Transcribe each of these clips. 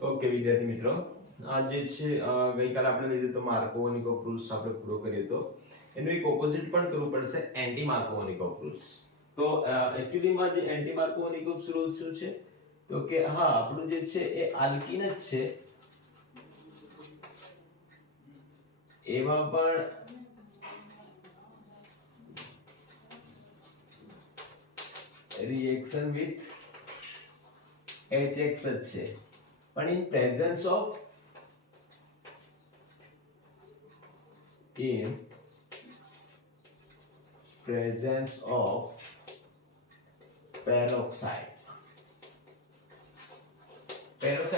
Okay વિદ્યાર્થી મિત્રો, આ જે છે ગઈકાલે આપણે લીધું તો માર્કોવનિકોવ રૂલ્સ આપણે પૂરો કર્યો તો એનું એક ઓપોઝિટ પણ કરવું પડશે, એન્ટી માર્કોવનિકોવ રૂલ્સ. તો એકચ્યુઅલીમાં જે એન્ટી માર્કોવનિકોવ રૂલ્સ શું છે તો કે હા આપણું જે છે એ આલ્કીન જ છે, એમાં પણ રિએક્શન વિથ HX જ છે, પણ ઇન પ્રેઝન્સ ઓફ પેરોક્સાઇડ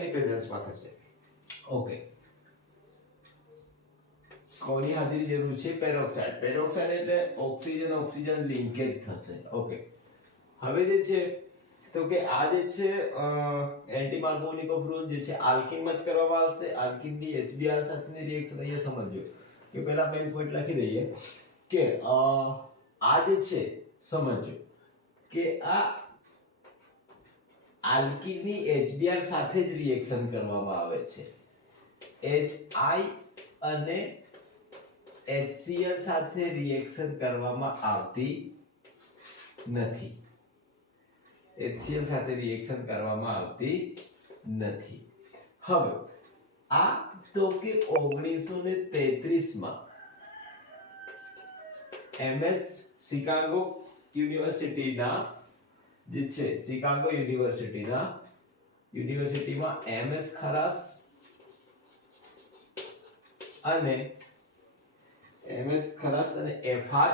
ની પ્રેઝન્સમાં થશે. ઓકે, કોની હાજરી જરૂર છે? પેરોક્સાઇડ એટલે ઓક્સિજન ઓક્સિજન લિંકેજ થશે. ઓકે, હવે જે છે તો કે આ જે છે એન્ટી માર્કોવનિકોવ રૂલ જે છે આલ્કીનમાં જ કરવામાં આવશે. આલ્કીનની HBr સાથેની રિએક્શન અહીંયા સમજો કે પહેલા મેઇન પોઈન્ટ લખી દઈએ કે આ જે છે સમજો કે આ આલ્કીનની HBr સાથે જ રિએક્શન કરવામાં આવે છે. HI અને HCl સાથે રિએક્શન કરવામાં આવતી નથી. HCl સાથે રિએક્શન કરવામાં આવતી નથી. હવે આ તો કે 1933 માં MS શિકાગો યુનિવર્સિટીના જે છે શિકાગો યુનિવર્સિટીમાં MS ખરાસ અને FR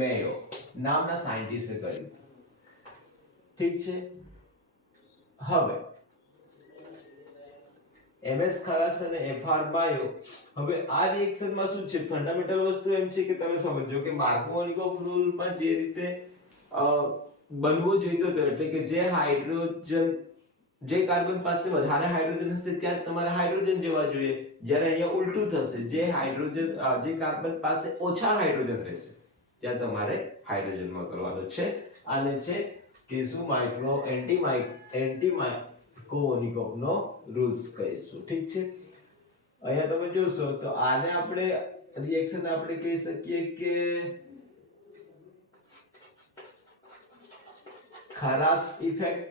મેયો નામના સાયન્ટિસ્ટે કર્યું. ઠીક છે. હવે MS ખરાસ અને FR મેયો, હવે આ રિએક્શનમાં શું છે ફંડામેન્ટલ વસ્તુ એમ છે કે તમે સમજો કે માર્કોવનિકોવ રૂલમાં જે રીતે બનવો જોઈતો હતો, એટલે કે જે કાર્બન પાસે વધારે હાઇડ્રોજન હશે ત્યાં તમારે હાઇડ્રોજન જેવા જોઈએ, જ્યારે અહીંયા ઉલટું થશે, જે કાર્બન પાસે ઓછા હાઇડ્રોજન રહેશે ત્યાં તમારે હાઇડ્રોજન માં કરવાનું છે. આને છે કે શું એન્ટી માર્કોવનિકોવ નો રૂલ્સ કહીશું. ઠીક છે. અહીંયા તમે જોશો તો આને આપણે રિએક્શન આપણે કહી શકીએ કે ખરાસ ઇફેક્ટ.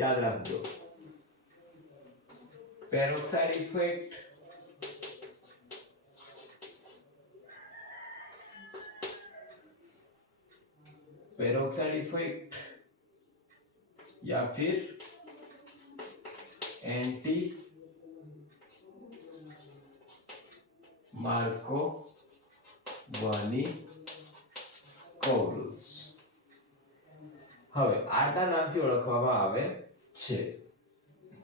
યાદ રાખજો, પેરોક્સાઇડ ઇફેક્ટ, या फिर एंटी मार्कोवनिकोव रूल्स. હવે આટા નામથી ઓળખવામાં આવે છે.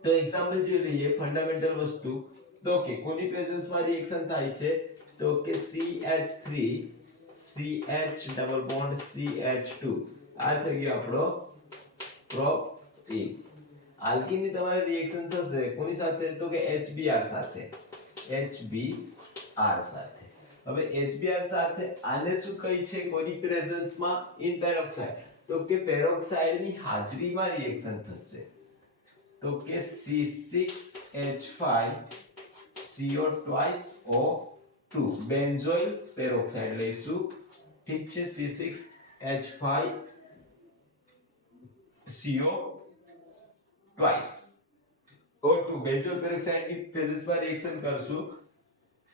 તો એક્ઝામ્પલ જોઈ લઈએ ફંડામેન્ટલ વસ્તુ. તો કે કોની પ્રેઝન્સમાં રિએક્શન થાય છે તો કે CH3 CH double bond CH2 આ થઈ ગયો આપણો પ્રોપીન. આલ્કીનની તમારે રિએક્શન થશે કોની સાથે તો કે HBr સાથે. હવે HBr સાથે આને શું કહી છે કોની પ્રેઝન્સમાં? In peroxide. તો કે પેરોક્સાઇડની હાજરીમાં રિએક્શન થશે. તો કે C6H5CO twice O2 benzoyl peroxide લઈશું. ઠીક છે. C6H5CO twice O2 benzoyl peroxide ની પ્રેઝન્સમાં રિએક્શન કરશું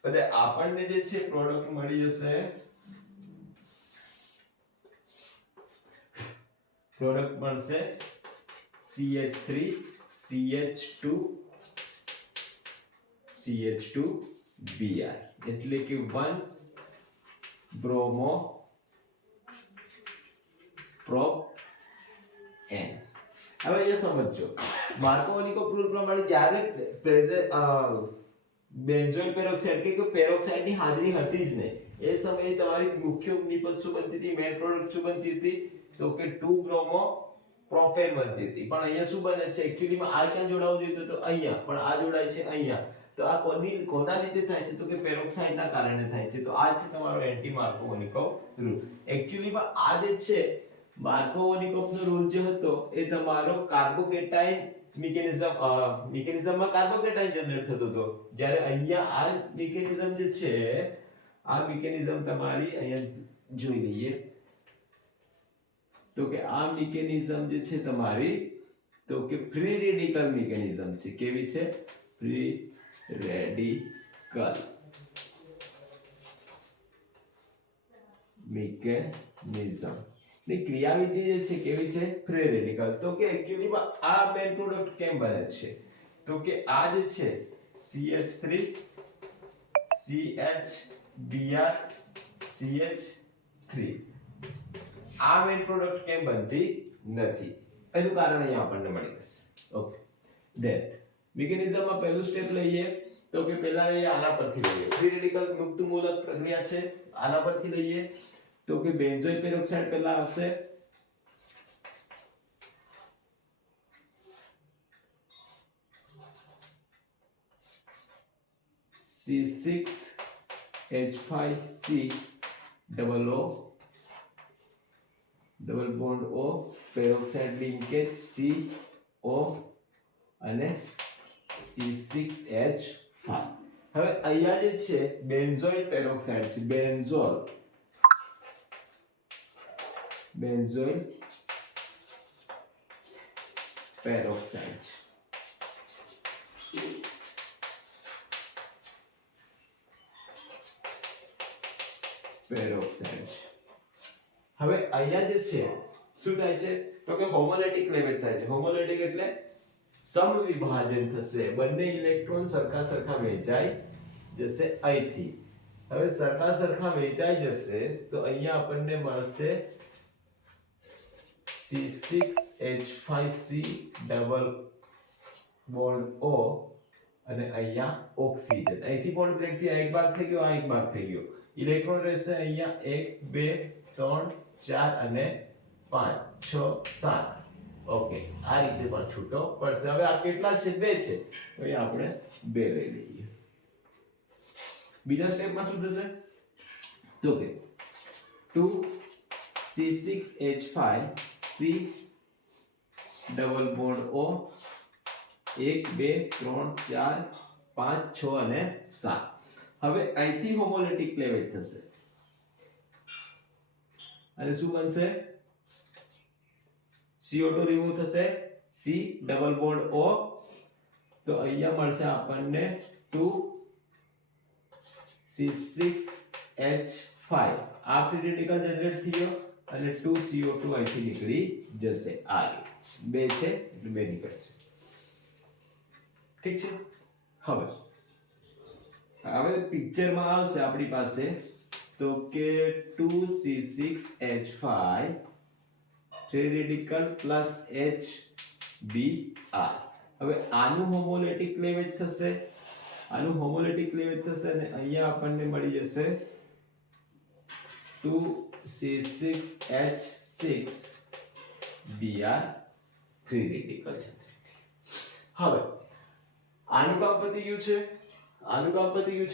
અને આપણને જે છે પ્રોડક્ટ મળી જશે. પ્રોડક્ટ મળશે CH3 CH2 Br એટલે કે 1 બ્રોમો પ્રોપ N. હવે એ સમજો માર્કોવનિકોવ રૂલ પ્રમાણે જ્યારે બેન્ઝોઇલ પેરોક્સાઇડ કે પેરોક્સાઇડ ની હાજરી હતી જ નહીં એ સમયે તમારી મુખ્ય નિપજ શું બનતી હતી, મેઇન પ્રોડક્ટ શું બનતી હતી તો કે 2 બ્રોમો પ્રોપેન બનતી હતી. પણ અહીંયા શું બને છે એકચ્યુઅલીમાં આ ક્યાં જોડાવું જોઈએ તો અહીંયા, પણ આ જોડાય છે અહીંયા. તો આ કોના લીધે થાય છે તો કે પેરોક્સાઇડના કારણે થાય છે. તો આ છે તમારો એન્ટી માર્કોવનિકોવ રૂલ. એકચ્યુઅલીમાં આ જે છે માર્કોવનિકોફનો રૂલ જે હતો એ તમારો કાર્બોકેટાઇન મિકેનિઝમમાં કાર્બોકેટાઇન જનરેટ થતો હતો, જ્યારે અહીંયા આ મિકેનિઝમ જે છે, આ મિકેનિઝમ તમારી અહીંયા જોઈ લઈએ તો કે આ મિકેનિઝમ જે છે તમારી તો કે ફ્રી રેડિકલ મિકેનિઝમ છે. કેવી છે? ફ્રી રેડિકલ મિકેનિઝમ ની ક્રિયાવિધિ જે છે કેવી છે? Free radical. તો કે એક્ચ્યુઅલીમાં આ મેન પ્રોડક્ટ કેમ બને છે? તો કે આ જે છે CH3 CHBr CH3 આ મેન પ્રોડક્ટ કેમ બનતી નથી? એનું કારણ અહીંયા આપણને મળી જશે. ઓકે, ધેન મિકેનિઝમમાં પહેલું સ્ટેપ લઈએ તો કે પહેલા અહીંયા આના પરથી લઈએ. ફ્રી રેડિકલ મુક્ત મૂલક પ્રક્રિયા છે, આના પરથી લઈએ તો કે બેન્ઝોઇલ પેરોક્સાઇડ પહેલા આવશે. C6H5C double O double bond O peroxide linkage CO અને C6H5. હવે અહીંયા જે છે બેન્ઝોઇલ પેરોક્સાઇડ છે, બેન્ઝોઇલ પેરોક્સાઇડ હવે અહીંયા જે છે શું થાય છે તો કે હોમોલેટિક ક્લેવેજ થાય છે. હોમોલેટિક એટલે સમવિભાજન થશે, બંને ઇલેક્ટ્રોન સરખા વહેંચાઈ જશે અહીંથી. હવે સરખા વહેંચાઈ જશે તો અહીંયા આપણને મળશે C6H5C ડબલ બોન્ડ O અને અહીંયા ઓક્સિજન. અહીંથી બોન્ડ બ્રેક થી આ એક ભાગ થઈ ગયો, આ એક ભાગ થઈ ગયો. ઇલેક્ટ્રોન રહેશે અહીંયા 1 2 3 4 અને 5 6 7. ઓકે, આ રીતે પણ છૂટો પડશે. હવે આ કેટલા છે? 2 છે, તો અહીં આપણે 2 લઈ લઈએ. બીજા સ્ટેપમાં શું થશે તો કે 2C6H5C ડબલ બોન્ડ O 1 2 3 4 5 6 અને 7. હવે અહીંથી હોમોલેટિક ક્લેવેજ થશે અને શું બનશે? CO2 રિમૂવ થશે, C ડબલ બોન્ડ O, તો અહીંયા મળશે આપણને 2C6H5. આ ફ્રી રેડિકલ જનરેટ થયો અને 2CO2 અહીંથી નીકળી જશે. આ 2 છે એટલે 2 નીકળશે. ઠીક છે. હવે પિક્ચરમાં આવશે આપણી પાસે તો કે 2C6H5 free radical plus HBr. હવે આનું હોમોલેટિક ક્લેવેજ થશે, અને અહીંયા આપણને મળી જશે 2C6H6Br ફ્રી રેડિકલ છે. હવે આનું કામ પતી ગયું છે.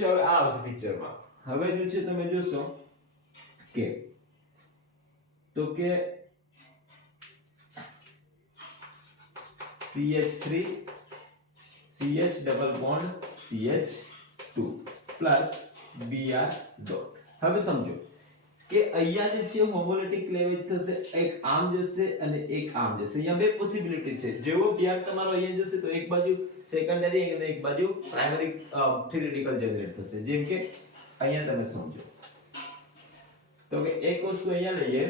હવે આ આવશે પિક્ચરમાં. હવે જો છે તમે જોશો કે તો કે CH3 CH double bond CH2 plus Br dot. હવે સમજો કે અહીંયા જે છે હોમોલેટિક ક્લેવેજ થશે, એક આમ જશે અને એક આમ જશે. અહીંયા બે પોસિબિલિટી છે. જેવો Br તમારો અહીંયા જશે તો એક બાજુ સેકન્ડરી અને એક બાજુ પ્રાઇમરી ફ્રી રેડિકલ જનરેટ થશે. જેમ કે અહીંયા તમે સમજો તો કે એક વસ્તુ અહીંયા લઈએ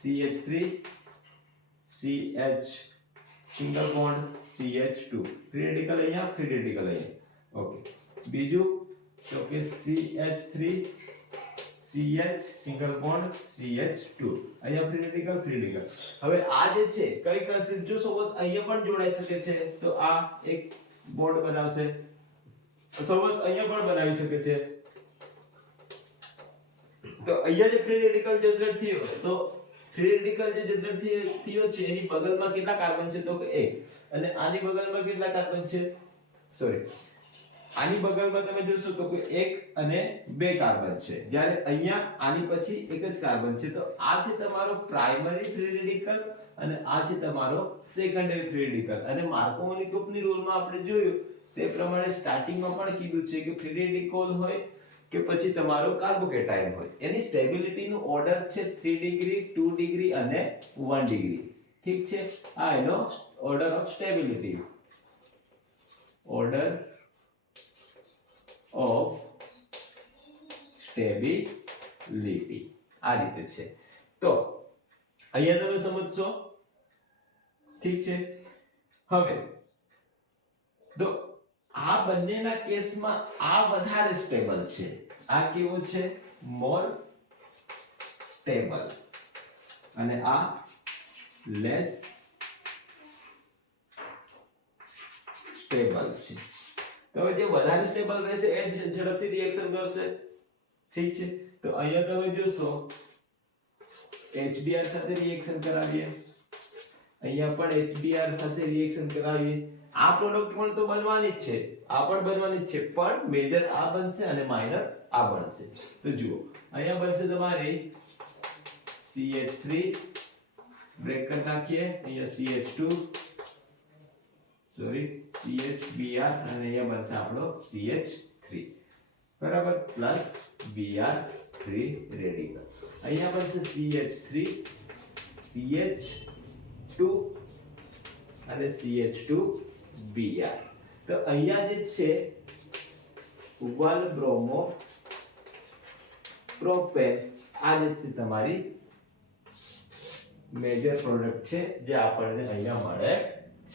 CH3 CH single bond CH2 free radical અહીંયા. ઓકે, બીજું તો કે CH3 CH single bond CH2 અહીંયા ફ્રી રેડિકલ. હવે આ જે છે કઈ કરશે? જો સપોઝ અહીંયા પણ જોડાઈ શકે છે તો આ એક બોન્ડ બનાવશે, સપોઝ અહીંયા પણ બનાવી શકે છે. તો અહીંયા જે ફ્રી રેડિકલ જનરેટ થયો તો ફ્રી રેડિકલ જે જનરેટ થયો છે એની બગલમાં કેટલા કાર્બન છે તો કે 1, અને આની બગલમાં કેટલા કાર્બન છે? સોરી, આની બગલમાં તમે જોશો તો કે એક અને બે કાર્બન છે, જ્યારે અહીંયા આની પછી એક જ કાર્બન છે. તો આ છે તમારો પ્રાઇમરી ફ્રી રેડિકલ અને આ છે તમારો સેકન્ડરી ફ્રી રેડિકલ. અને માર્કોવની રૂલમાં આપણે જોયું તે પ્રમાણે સ્ટાર્ટિંગમાં પણ કીધું છે કે ફ્રી રેડિકલ હોય કે પછી તમારો કાર્બોકેટાયન હોય, એની સ્ટેબિલિટીનો ઓર્ડર છે 3 ડિગ્રી, 2 ડિગ્રી અને 1 ડિગ્રી. ઠીક છે, આ એનો order of stability, order of stability આ રીતે છે. તો અહીંયા તમે સમજશો. ઠીક છે, હવે તો આ બંનેના કેસમાં આ વધારે સ્ટેબલ છે, આ કેવો છે મોર સ્ટેબલ અને આ લેસ સ્ટેબલ છે. તો હવે જે વધારે સ્ટેબલ રહેશે એ ઝડપથી રિએક્શન કરશે. ઠીક છે, તો અહીંયા તમે જોશો HBr સાથે રિએક્શન કરાવીએ, અહીંયા પણ HBr સાથે રિએક્શન કરાવીએ. આ પ્રોડક્ટ પણ તો બનવાની જ છે, આ પણ બનવાની જ છે, પણ મેજર આ બનશે અને માઇનર આ બનશે. તો જુઓ અહીંયા બનશે તમારી CH3 બ્રેક કરી નાખીએ, અહીંયા CH2 સોરી CHBr અને અહીંયા બનશે આપણો CH3 બરાબર પ્લસ Br3 રેડિકલ. અહીંયા બનશે CH3 CH2 અને CH2Br. તો અહીંયા જે છે 1 બ્રોમો પ્રોપેન આ જે છે તમારી મેજર પ્રોડક્ટ છે જે આપણને અહીંયા મળે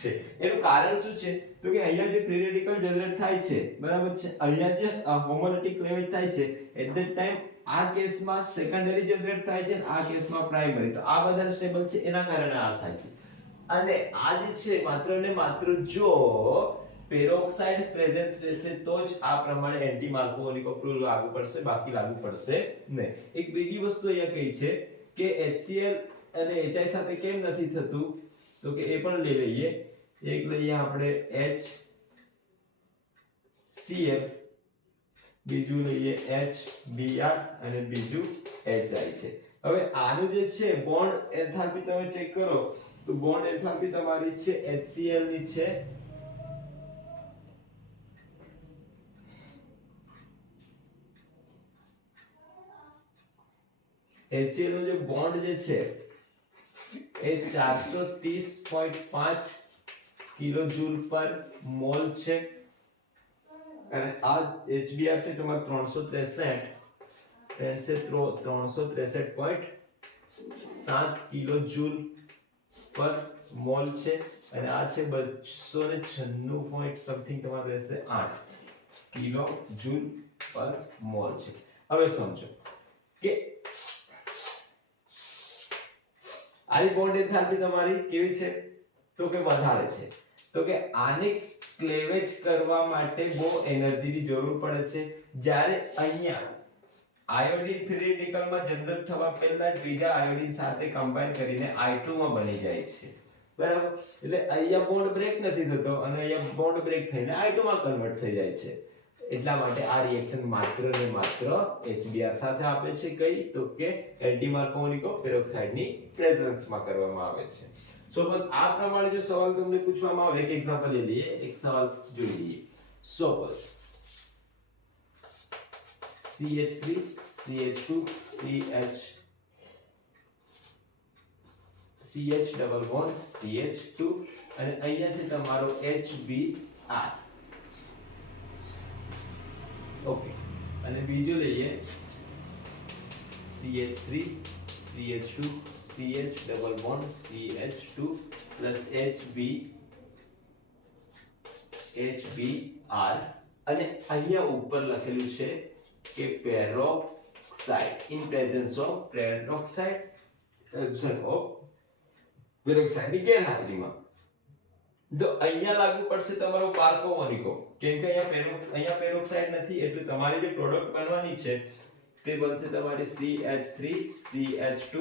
છે. એનું કારણ શું છે તો કે અહીંયા જે ફ્રી રેડિકલ જનરેટ થાય છે બરાબર છે, અહીંયા જે હોમોલેટિક ક્લેવેજ થાય છે એટ ધેટ ટાઈમ આ કેસમાં સેકન્ડરી જનરેટ થાય છે અને આ કેસમાં પ્રાઇમરી. તો આ વધારે સ્ટેબલ છે એના કારણે આ થાય છે. અને આ જે છે માત્ર ને માત્ર જો પેરોક્સાઇડ પ્રેઝન્સ રહેશે તો જ આ પ્રમાણે એન્ટી માર્કોવોનિક રૂલ લાગુ પડશે, બાકી લાગુ પડશે નહીં. એક બીજી વસ્તુ અહીંયા કહી છે કે HCl અને HI સાથે કેમ નથી થતું તો કે એ પણ લઈ લઈએ. એક લઈએ આપણે HCl, બીજું લઈએ HBr અને બીજું HI છે. હવે આનું જે છે બોન્ડ એન્થાલ્પી તમે ચેક કરો તો બોન્ડ એન્થાલ્પી તમારી છે HCl ની છે HCl નો જે બોન્ડ જે છે એ 430.5 કિલોજૂલ પર મોલ છે અને આ HBr છે તમારે 363.7 કિલોજૂલ પર મોલ છે અને આ છે 296 પોઈન્ટ સમથિંગ તમારે રહેશે 8 કિલોજૂલ પર મોલ છે. હવે સમજો કે આની બોન્ડ એન્થાલ્પી તમારી કેવી છે તો કે વધારે છે. તો કે આને ક્લેવેજ કરવા માટે બહુ એનર્જીની જરૂર પડે છે, જ્યારે અહીંયા આયોડિન ફ્રી રેડિકલમાં જનરેટ થવા પહેલા જ બીજા આયોડિન સાથે કમ્બાઈન કરીને I2 માં બની જાય છે બરાબર. એટલે અહીંયા બોન્ડ બ્રેક નથી થતો અને અહીંયા બોન્ડ બ્રેક થઈને I2 માં કન્વર્ટ થઈ જાય છે. એટલા માટે આ રિએક્શન માત્ર ને માત્ર HBr સાથે આપે છે કઈ તો કે એન્ટી માર્કોવોનિક પેરોક્સાઇડની પ્રેઝન્સમાં કરવામાં આવે છે. સો બસ આ પ્રમાણે જો સવાલ તમને પૂછવામાં આવે એક એક્ઝામ્પલ લઈ લઈએ, એક સવાલ જોઈ લઈએ. Suppose CH3 CH2 CH double bond CH2 અને અહીંયા છે તમારો HBr. ઓકે, અને બીજું લઈએ CH3 CH2 CH double bond CH2 plus HBr અને અહીંયા ઉપર લખેલું છે કે peroxide in presence of peroxide absent of પેરોક્સાઇડની ગેરહાજરીમાં. તો અહીંયા લાગુ પડશે તમારો માર્કોવોનિકો, કેમ કે અહીંયા પેરોક્સાઇડ નથી એટલે તમારી જે પ્રોડક્ટ બનવાની છે તે બનશે તમારી CH3 CH2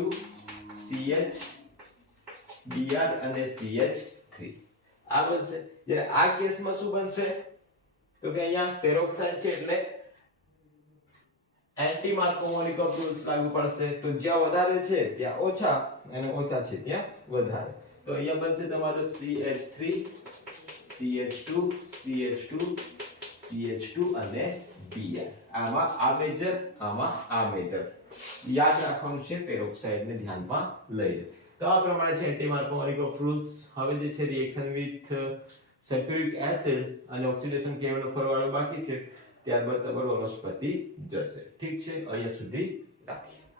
CHBr અને CH3 આ બનશે. જ્યારે આ કેસમાં શું બનશે તો કે અહીંયા પેરોક્સાઇડ છે એટલે એન્ટી માર્કોવોનિકોવ રૂલ્સ લાગુ પડશે. તો જ્યાં વધારે છે ત્યાં ઓછા અને ઓછા છે ત્યાં વધારે. તો અહીંયા બનશે તમારું CH3 CH2 CH2 CH2 અને Br. આમાં આ મેજર, આમાં આ મેજર. યાદ રાખવાનું છે, પેરોક્સાઇડ ને ધ્યાનમાં લઈ. તો આ પ્રમાણે છે એન્ટી માર્કોવોનિકોવ રૂલ્સ. હવે જે છે રિએક્શન વિથ સલ્ફ્યુરિક એસિડ અને ઓક્સિડેશન કેવળ ફરવાળો બાકી છે, ત્યારબાદ તમારો વનસ્પતિ જશે. ઠીક છે, અહીંયા સુધી રાખીએ.